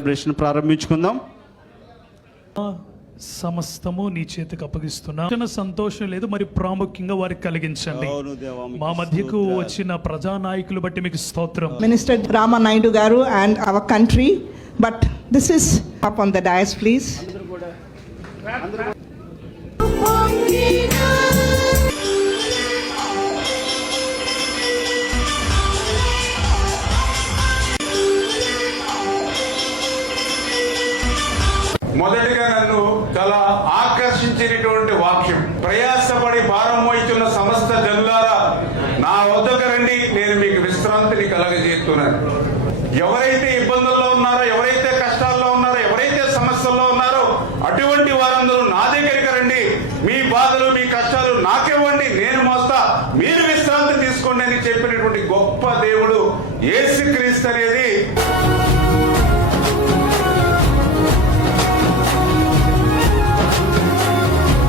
Celebration ప్రారంభించుకుందాం. సమస్తము నీ చేతికి అప్పగిస్తున్నా. సంతోషం లేదు, మరి ప్రాముఖ్యంగా వారికి కలిగించండి. మా మధ్యకు వచ్చిన ప్రజానాయకులు బట్టి మీకు స్తోత్రం. మినిస్టర్ రామనాయుడు గారు and our country, but this is up on the dais please. మొదటిగా నన్ను చాలా ఆకర్షించినటువంటి వాక్యం, ప్రయాసపడి భారం మోయిచున్న సమస్త జనులారా నా వద్దకు రండి, నేను మీకు విశ్రాంతిని కలగజేస్తున్నాను. ఎవరైతే ఇబ్బందుల్లో ఉన్నారో, ఎవరైతే కష్టాల్లో ఉన్నారో, ఎవరైతే సమస్యల్లో ఉన్నారో అటువంటి వారందరూ నా దగ్గరికి రండి, మీ బాధలు మీ కష్టాలు నాకివ్వండి, నేను మోస్తా, మీరు విశ్రాంతి తీసుకోండి అని చెప్పినటువంటి గొప్ప దేవుడు యేసుక్రీస్తు అనేది